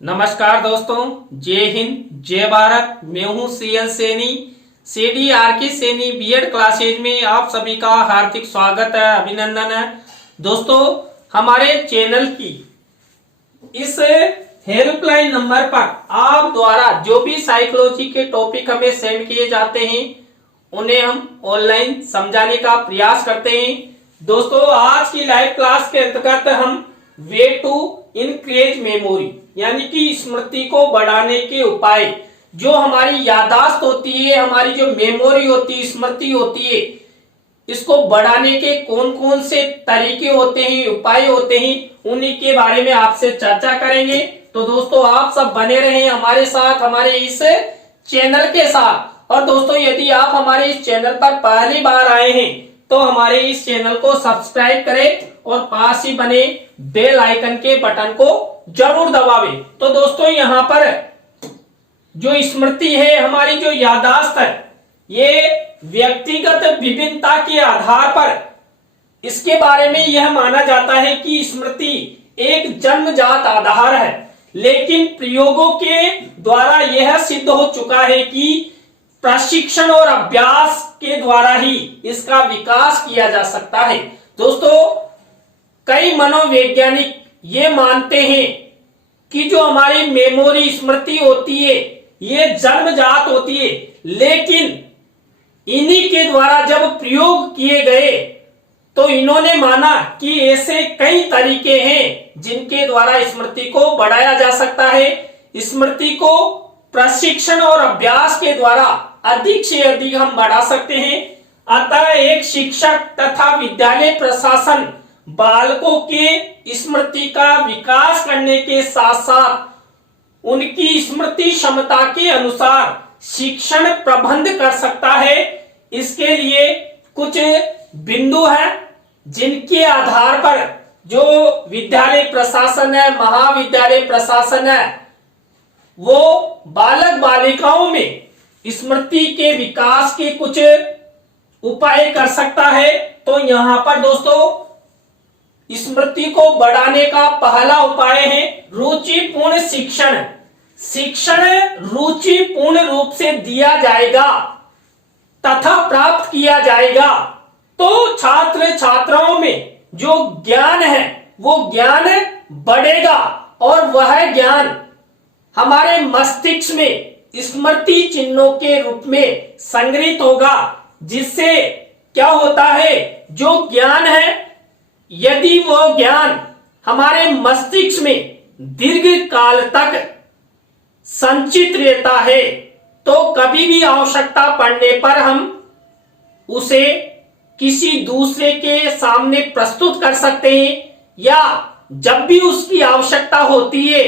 नमस्कार दोस्तों, जय हिंद जय भारत। मैं हूं C L Saini, CDRK Saini B Ed classes में आप सभी का हार्दिक स्वागत है, अभिनंदन है। दोस्तों, हमारे चैनल की इस हेल्पलाइन नंबर पर आप द्वारा जो भी साइकोलॉजी के टॉपिक हमें सेंड किए जाते हैं उन्हें हम ऑनलाइन समझाने का प्रयास करते हैं। दोस्तों, आज की लाइव क्लास के अंतर्गत हम वे टू इनक्रीज मेमोरी यानी कि स्मृति को बढ़ाने के उपाय, जो हमारी याददाश्त होती है, हमारी जो मेमोरी होती है, स्मृति होती है, इसको बढ़ाने के कौन कौन से तरीके होते हैं, उपाय होते हैं, उन्हीं के बारे में आपसे चर्चा करेंगे। तो दोस्तों, आप सब बने रहें हमारे साथ, हमारे इस चैनल के साथ। और दोस्तों, यदि आप हमारे इस चैनल पर पहली बार आए हैं तो हमारे इस चैनल को सब्सक्राइब करें और पास ही बने बेल आइकन के बटन को जरूर दबावें। तो दोस्तों, यहाँ पर जो स्मृति है, हमारी जो याददाश्त है, ये व्यक्तिगत विभिन्नता के आधार पर इसके बारे में यह माना जाता है कि स्मृति एक जन्मजात आधार है, लेकिन प्रयोगों के द्वारा यह सिद्ध हो चुका है कि प्रशिक्षण और अभ्यास के द्वारा ही इसका विकास किया जा सकता है। दोस्तों, कई मनोवैज्ञानिक ये मानते हैं कि जो हमारी मेमोरी स्मृति होती है ये जन्मजात होती है, लेकिन इन्हीं के द्वारा जब प्रयोग किए गए तो इन्होंने माना कि ऐसे कई तरीके हैं जिनके द्वारा स्मृति को बढ़ाया जा सकता है। स्मृति को प्रशिक्षण और अभ्यास के द्वारा अधिक से अधिक हम बढ़ा सकते हैं। अतः एक शिक्षक तथा विद्यालय प्रशासन बालकों के स्मृति का विकास करने के साथ साथ उनकी स्मृति क्षमता के अनुसार शिक्षण प्रबंध कर सकता है। इसके लिए कुछ बिंदु हैं जिनके आधार पर जो विद्यालय प्रशासन है, महाविद्यालय प्रशासन है, वो बालक बालिकाओं में स्मृति के विकास के कुछ उपाय कर सकता है। तो यहाँ पर दोस्तों, स्मृति को बढ़ाने का पहला उपाय है रुचिपूर्ण शिक्षण। शिक्षण रुचिपूर्ण रूप से दिया जाएगा तथा प्राप्त किया जाएगा तो छात्र छात्राओं में जो ज्ञान है वो ज्ञान बढ़ेगा और वह ज्ञान हमारे मस्तिष्क में स्मृति चिन्हों के रूप में संग्रहित होगा, जिससे क्या होता है, जो ज्ञान है यदि वो ज्ञान हमारे मस्तिष्क में दीर्घ काल तक संचित रहता है तो कभी भी आवश्यकता पड़ने पर हम उसे किसी दूसरे के सामने प्रस्तुत कर सकते हैं, या जब भी उसकी आवश्यकता होती है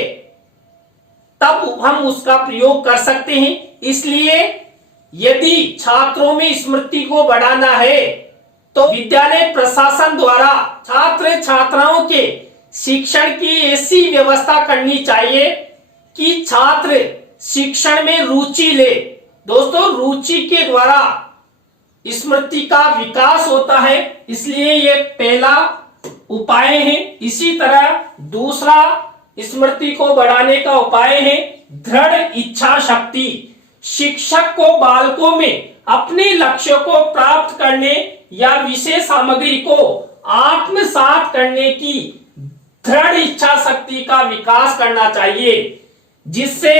तब हम उसका प्रयोग कर सकते हैं। इसलिए यदि छात्रों में स्मृति को बढ़ाना है तो विद्यालय प्रशासन द्वारा छात्र छात्राओं के शिक्षण की ऐसी व्यवस्था करनी चाहिए कि छात्र शिक्षण में रुचि ले। दोस्तों, रुचि के द्वारा स्मृति का विकास होता है, इसलिए ये पहला उपाय है। इसी तरह दूसरा स्मृति को बढ़ाने का उपाय है दृढ़ इच्छा शक्ति। शिक्षक को बालकों में अपने लक्ष्य को प्राप्त करने या विषय सामग्री को आत्मसात करने की दृढ़ इच्छा शक्ति का विकास करना चाहिए, जिससे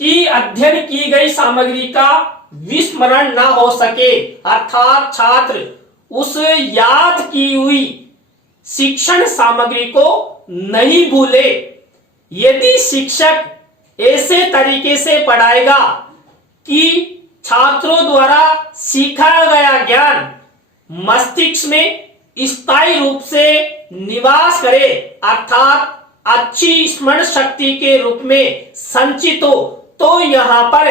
कि अध्ययन की गई सामग्री का विस्मरण न हो सके, अर्थात छात्र उस याद की हुई शिक्षण सामग्री को नहीं भूले। यदि शिक्षक ऐसे तरीके से पढ़ाएगा कि छात्रों द्वारा सीखा गया ज्ञान मस्तिष्क में स्थायी रूप से निवास करे, अर्थात अच्छी स्मरण शक्ति के रूप में संचित हो, तो यहाँ पर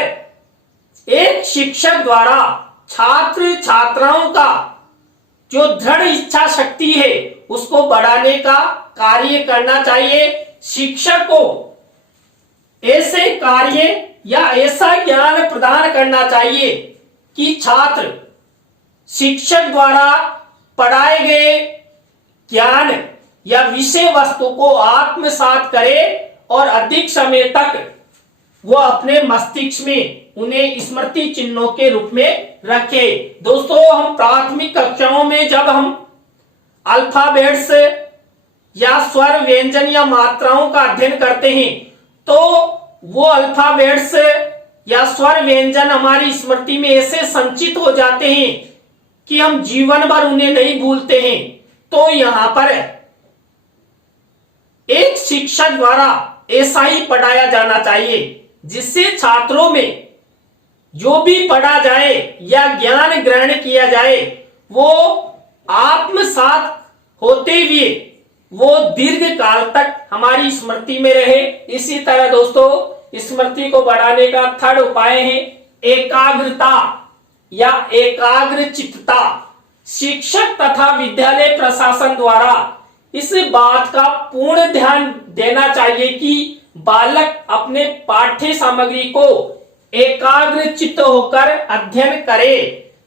एक शिक्षक द्वारा छात्र छात्राओं का जो दृढ़ इच्छा शक्ति है उसको बढ़ाने का कार्य करना चाहिए। शिक्षक को ऐसे कार्य या ऐसा ज्ञान प्रदान करना चाहिए कि छात्र शिक्षक द्वारा पढ़ाए गए ज्ञान या विषय वस्तु को आत्मसात करे और अधिक समय तक वो अपने मस्तिष्क में उन्हें स्मृति चिन्हों के रूप में रखे। दोस्तों, हम प्राथमिक कक्षाओं में जब हम अल्फाबेट्स या स्वर, व्यंजन या मात्राओं का अध्ययन करते हैं तो वो अल्फाबेट्स या स्वर, व्यंजन हमारी स्मृति में ऐसे संचित हो जाते हैं कि हम जीवन भर उन्हें नहीं भूलते हैं। तो यहां पर एक शिक्षक द्वारा ऐसा ही पढ़ाया जाना चाहिए जिससे छात्रों में जो भी पढ़ा जाए या ज्ञान ग्रहण किया जाए वो आत्मसात होते हुए वो दीर्घ काल तक हमारी स्मृति में रहे। इसी तरह दोस्तों, स्मृति को बढ़ाने का थर्ड उपाय है एकाग्रता या एकाग्रचित्तता। शिक्षक तथा विद्यालय प्रशासन द्वारा इस बात का पूर्ण ध्यान देना चाहिए कि बालक अपने पाठ्य सामग्री को एकाग्रचित्त होकर अध्ययन करे,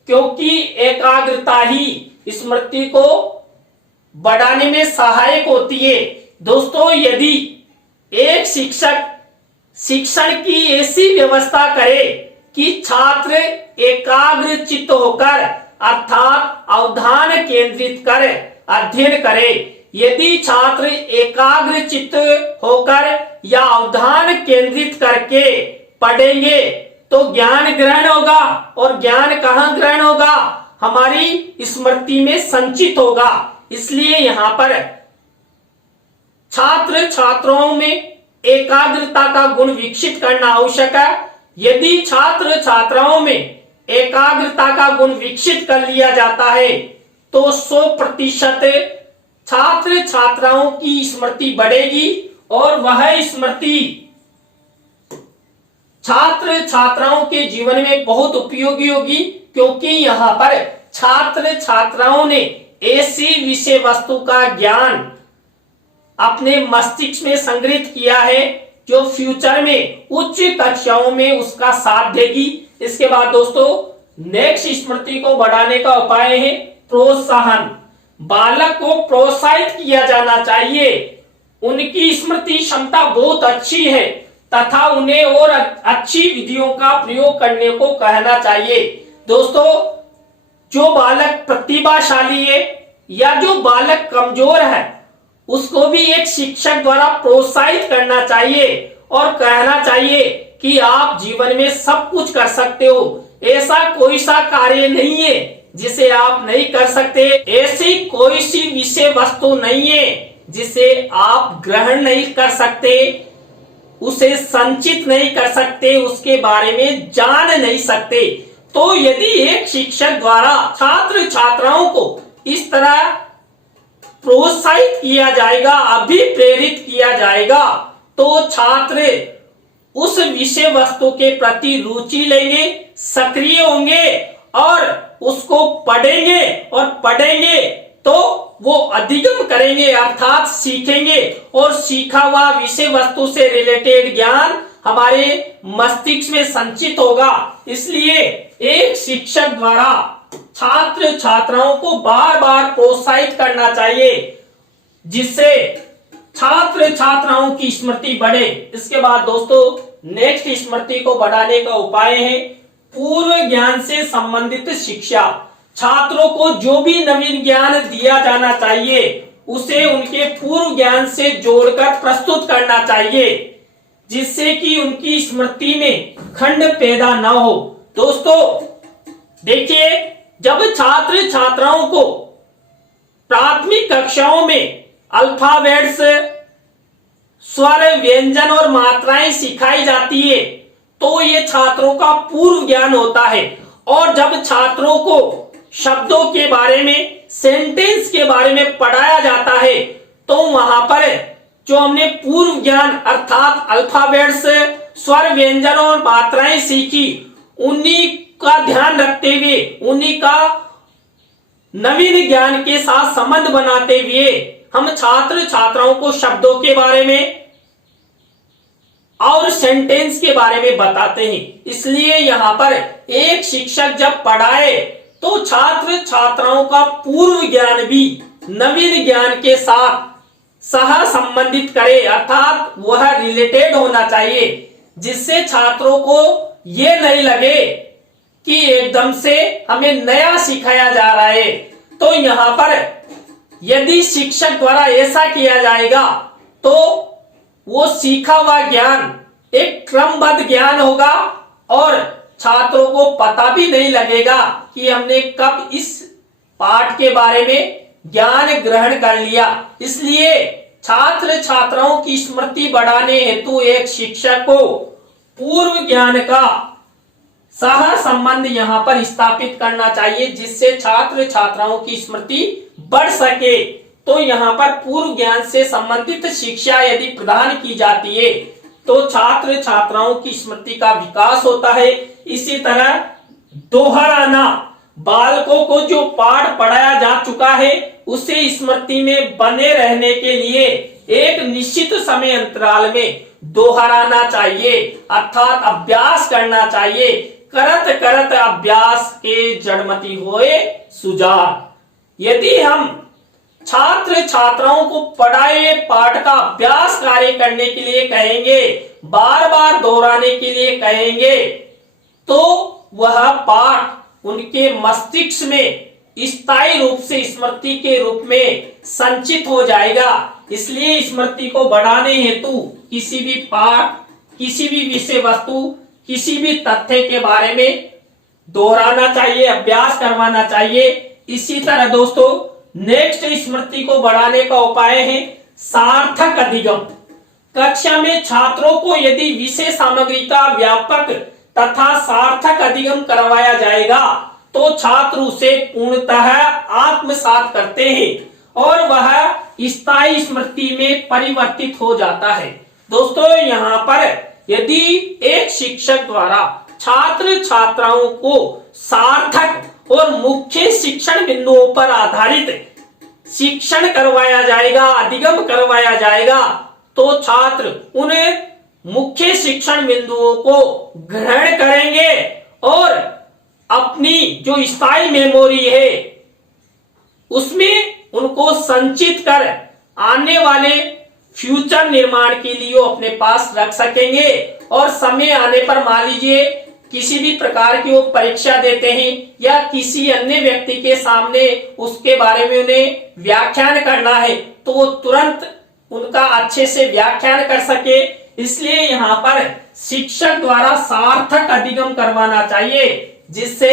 क्योंकि एकाग्रता ही स्मृति को बढ़ाने में सहायक होती है। दोस्तों, यदि एक शिक्षक शिक्षण की ऐसी व्यवस्था करे कि छात्र एकाग्रचित्त होकर अर्थात अवधान केंद्रित कर अध्ययन करे, यदि छात्र एकाग्रचित्त होकर या अवधान केंद्रित करके पढ़ेंगे तो ज्ञान ग्रहण होगा, और ज्ञान कहां ग्रहण होगा? हमारी स्मृति में संचित होगा। इसलिए यहां पर छात्र छात्राओं में एकाग्रता का गुण विकसित करना आवश्यक है। यदि छात्र छात्राओं में एकाग्रता का गुण विकसित कर लिया जाता है तो 100% छात्र छात्राओं की स्मृति बढ़ेगी और वह स्मृति छात्र छात्राओं के जीवन में बहुत उपयोगी होगी, क्योंकि यहां पर छात्र छात्राओं ने ऐसी विषय वस्तु का ज्ञान अपने मस्तिष्क में संग्रहित किया है जो फ्यूचर में उच्च कक्षाओं में उसका साथ देगी। इसके बाद दोस्तों, नेक्स्ट स्मृति को बढ़ाने का उपाय है प्रोत्साहन। बालक को प्रोत्साहित किया जाना चाहिए। उनकी स्मृति क्षमता बहुत अच्छी है तथा उन्हें और अच्छी विधियों का प्रयोग करने को कहना चाहिए। दोस्तों, जो बालक प्रतिभाशाली है या जो बालक कमजोर है उसको भी एक शिक्षक द्वारा प्रोत्साहित करना चाहिए और कहना चाहिए कि आप जीवन में सब कुछ कर सकते हो। ऐसा कोई सा कार्य नहीं है जिसे आप नहीं कर सकते, ऐसी कोई सी विषय वस्तु नहीं है जिसे आप ग्रहण नहीं कर सकते, उसे संचित नहीं कर सकते, उसके बारे में जान नहीं सकते। तो यदि एक शिक्षक द्वारा छात्र छात्राओं को इस तरह प्रोत्साहित किया जाएगा, अभिप्रेरित किया जाएगा, तो छात्र उस विषय वस्तु के प्रति रुचि लेंगे, सक्रिय होंगे और उसको पढ़ेंगे और पढ़ेंगे तो वो अधिगम करेंगे अर्थात सीखेंगे, और सीखा हुआ विषय वस्तु से रिलेटेड ज्ञान हमारे मस्तिष्क में संचित होगा। इसलिए एक शिक्षक द्वारा छात्र छात्राओं को बार बार प्रोत्साहित करना चाहिए जिससे छात्र छात्राओं की स्मृति बढ़े। इसके बाद दोस्तों, नेक्स्ट स्मृति को बढ़ाने का उपाय है पूर्व ज्ञान से संबंधित शिक्षा। छात्रों को जो भी नवीन ज्ञान दिया जाना चाहिए उसे उनके पूर्व ज्ञान से जोड़कर प्रस्तुत करना चाहिए जिससे कि उनकी स्मृति में खंड पैदा न हो। दोस्तों देखिए, जब छात्र छात्राओं को प्राथमिक कक्षाओं में अल्फाबेट्स, स्वर, व्यंजन और मात्राएं सिखाई जाती है तो ये छात्रों का पूर्व ज्ञान होता है, और जब छात्रों को शब्दों के बारे में, सेंटेंस के बारे में पढ़ाया जाता है तो वहां पर जो हमने पूर्व ज्ञान अर्थात अल्फाबेट्स, स्वर, व्यंजन और मात्राएं सीखी उन्हीं का ध्यान रखते हुए, उन्हीं का नवीन ज्ञान के साथ संबंध बनाते हुए हम छात्र छात्राओं को शब्दों के बारे में और सेंटेंस के बारे में बताते हैं। इसलिए यहां पर एक शिक्षक जब पढ़ाए तो छात्र छात्राओं का पूर्व ज्ञान भी नवीन ज्ञान के साथ सह संबंधित करे, अर्थात वह रिलेटेड होना चाहिए, जिससे छात्रों को ये नहीं लगे कि एकदम से हमें नया सिखाया जा रहा है। तो यहां पर यदि शिक्षक द्वारा ऐसा किया जाएगा तो वो सीखा हुआ ज्ञान एक क्रमबद्ध ज्ञान होगा और छात्रों को पता भी नहीं लगेगा कि हमने कब इस पाठ के बारे में ज्ञान ग्रहण कर लिया। इसलिए छात्र छात्राओं की स्मृति बढ़ाने हेतु एक शिक्षक को पूर्व ज्ञान का सह संबंध यहां पर स्थापित करना चाहिए, जिससे छात्र छात्राओं की स्मृति बढ़ सके। तो यहां पर पूर्व ज्ञान से संबंधित शिक्षा यदि प्रदान की जाती है तो छात्र छात्राओं की स्मृति का विकास होता है। इसी तरह दोहराना, बालकों को जो पाठ पढ़ाया जा चुका है उसे स्मृति में बने रहने के लिए एक निश्चित समय अंतराल में दोहराना चाहिए, अर्थात अभ्यास करना चाहिए। करत करत अभ्यास के जड़मति होए सुजान। यदि हम छात्र छात्राओं को पढ़ाए पाठ का अभ्यास कार्य करने के लिए कहेंगे, बार बार दोहराने के लिए कहेंगे, तो वह पाठ उनके मस्तिष्क में स्थायी रूप से स्मृति के रूप में संचित हो जाएगा। इसलिए स्मृति को बढ़ाने हेतु किसी भी पाठ, किसी भी विषय वस्तु, किसी भी तथ्य के बारे में दोहराना चाहिए, अभ्यास करवाना चाहिए। इसी तरह दोस्तों नेक्स्ट स्मृति को बढ़ाने का उपाय है सार्थक अधिगम। कक्षा में छात्रों को यदि विषय सामग्री का व्यापक तथा सार्थक अधिगम करवाया जाएगा तो छात्र उसे पूर्णतः आत्मसात करते हैं और वह स्थायी स्मृति में परिवर्तित हो जाता है। दोस्तों यहाँ पर यदि एक शिक्षक द्वारा छात्र छात्राओं को सार्थक और मुख्य शिक्षण बिंदुओं पर आधारित शिक्षण करवाया जाएगा, अधिगम करवाया जाएगा, तो छात्र उन मुख्य शिक्षण बिंदुओं को ग्रहण करेंगे और अपनी जो स्थायी मेमोरी है उसमें उनको संचित कर आने वाले फ्यूचर निर्माण के लिए वो अपने पास रख सकेंगे। और समय आने पर मान लीजिए किसी भी प्रकार की वो परीक्षा देते हैं या किसी अन्य व्यक्ति के सामने उसके बारे में उन्हें व्याख्यान करना है तो वो तुरंत उनका अच्छे से व्याख्यान कर सके। इसलिए यहाँ पर शिक्षक द्वारा सार्थक अधिगम करवाना चाहिए, जिससे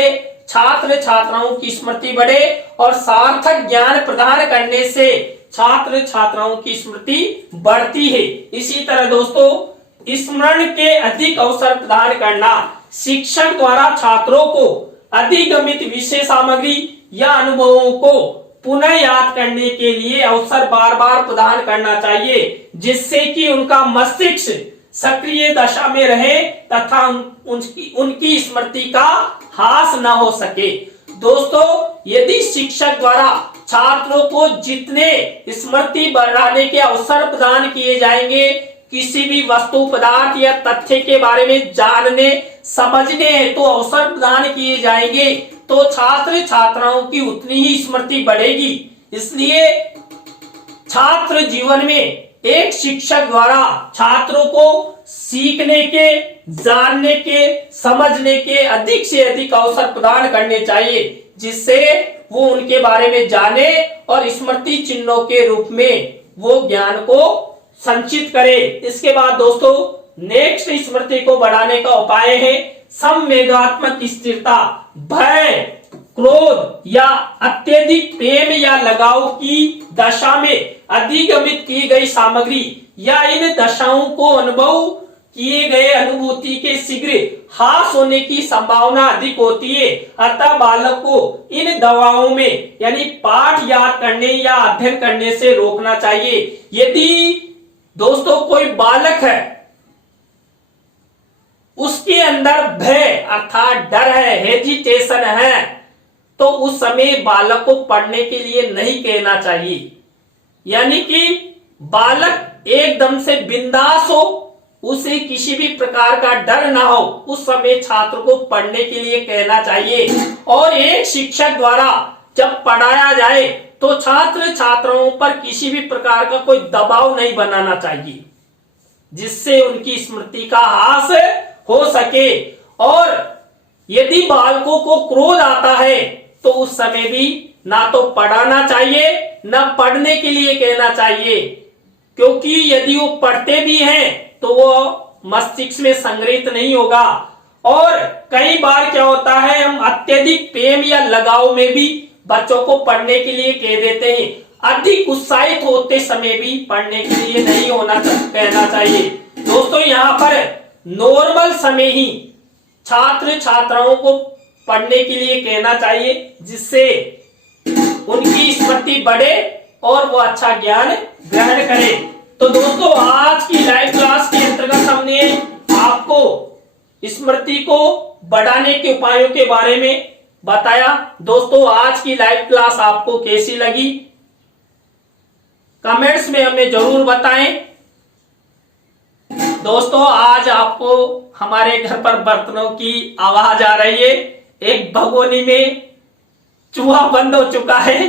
छात्र छात्राओं की स्मृति बढ़े और सार्थक ज्ञान प्रदान करने से छात्र छात्राओं की स्मृति बढ़ती है। इसी तरह दोस्तों स्मरण के अधिक अवसर प्रदान करना, शिक्षक द्वारा छात्रों को अधिगमित विषय सामग्री या अनुभवों को पुनः याद करने के लिए अवसर बार बार प्रदान करना चाहिए, जिससे कि उनका मस्तिष्क सक्रिय दशा में रहे तथा उनकी स्मृति का ह्रास न हो सके। दोस्तों यदि शिक्षक द्वारा छात्रों को जितने स्मृति बढ़ाने के अवसर प्रदान किए जाएंगे, किसी भी वस्तु पदार्थ या तथ्य के बारे में जानने समझने हेतु अवसर प्रदान किए जाएंगे, तो छात्र छात्राओं की उतनी ही स्मृति बढ़ेगी। इसलिए छात्र जीवन में एक शिक्षक द्वारा छात्रों को सीखने के, जानने के, समझने के अधिक से अधिक अवसर प्रदान करने चाहिए, जिससे वो उनके बारे में जाने और स्मृति चिन्हों के रूप में वो ज्ञान को संचित करे। इसके बाद दोस्तों नेक्स्ट स्मृति को बढ़ाने का उपाय है संवेगात्मक स्थिरता। भय, क्रोध या अत्यधिक प्रेम या लगाव की दशा में अधिगमित की गई सामग्री या इन दशाओं को अनुभव किए गए अनुभूति के शीघ्र ह्रास होने की संभावना अधिक होती है। अतः बालक को इन दवाओं में यानी पाठ याद करने या अध्ययन करने से रोकना चाहिए। यदि दोस्तों कोई बालक है उसके अंदर भय अर्थात डर है, हेजिटेशन है, तो उस समय बालक को पढ़ने के लिए नहीं कहना चाहिए। यानी कि बालक एकदम से बिंदास हो, उसे किसी भी प्रकार का डर ना हो, उस समय छात्र को पढ़ने के लिए कहना चाहिए। और एक शिक्षक द्वारा जब पढ़ाया जाए तो छात्र छात्राओं पर किसी भी प्रकार का कोई दबाव नहीं बनाना चाहिए, जिससे उनकी स्मृति का ह्रास हो सके। और यदि बालकों को क्रोध आता है तो उस समय भी ना तो पढ़ाना चाहिए ना पढ़ने के लिए कहना चाहिए, क्योंकि यदि वो पढ़ते भी हैं तो वो मस्तिष्क में संग्रहित नहीं होगा। और कई बार क्या होता है, हम अत्यधिक प्रेम या लगाव में भी बच्चों को पढ़ने के लिए कह देते हैं। अधिक उत्साहित होते समय भी पढ़ने के लिए नहीं कहना चाहिए। दोस्तों, यहाँ पर नॉर्मल समय ही छात्र छात्राओं को पढ़ने के लिए कहना चाहिए, जिससे उनकी स्मृति बढ़े और वो अच्छा ज्ञान ग्रहण करे। तो दोस्तों, आज की लाइव क्लास के अंतर्गत हमने आपको स्मृति को बढ़ाने के उपायों के बारे में बताया। दोस्तों, आज की लाइव क्लास आपको कैसी लगी कमेंट्स में हमें जरूर बताएं। दोस्तों, आज आपको हमारे घर पर बर्तनों की आवाज आ रही है। एक भगोनी में चूहा बंद हो चुका है,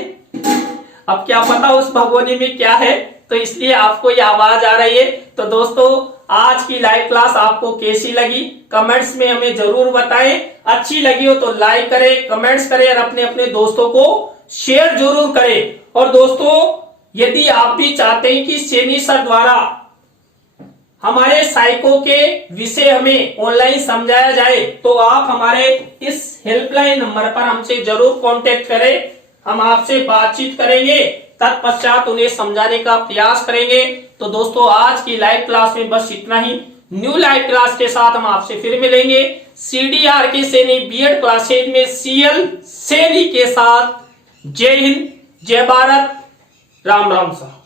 अब क्या पता उस भगोनी में क्या है, तो इसलिए आपको ये आवाज आ रही है। तो दोस्तों, आज की लाइव क्लास आपको कैसी लगी कमेंट्स में हमें जरूर बताएं। अच्छी लगी हो तो लाइक करें, कमेंट्स करें और अपने अपने दोस्तों को शेयर जरूर करें। और दोस्तों, यदि आप भी चाहते हैं कि सैनी सर द्वारा हमारे साइको के विषय हमें ऑनलाइन समझाया जाए, तो आप हमारे इस हेल्पलाइन नंबर पर हमसे जरूर कांटेक्ट करें। हम आपसे बातचीत करेंगे, तत्पश्चात उन्हें समझाने का प्रयास करेंगे। तो दोस्तों, आज की लाइव क्लास में बस इतना ही। न्यू लाइव क्लास के साथ हम आपसे फिर मिलेंगे CDRK सैनी बीएड क्लासेज में CL सैनी के साथ। जय हिंद, जय भारत, राम राम साहब।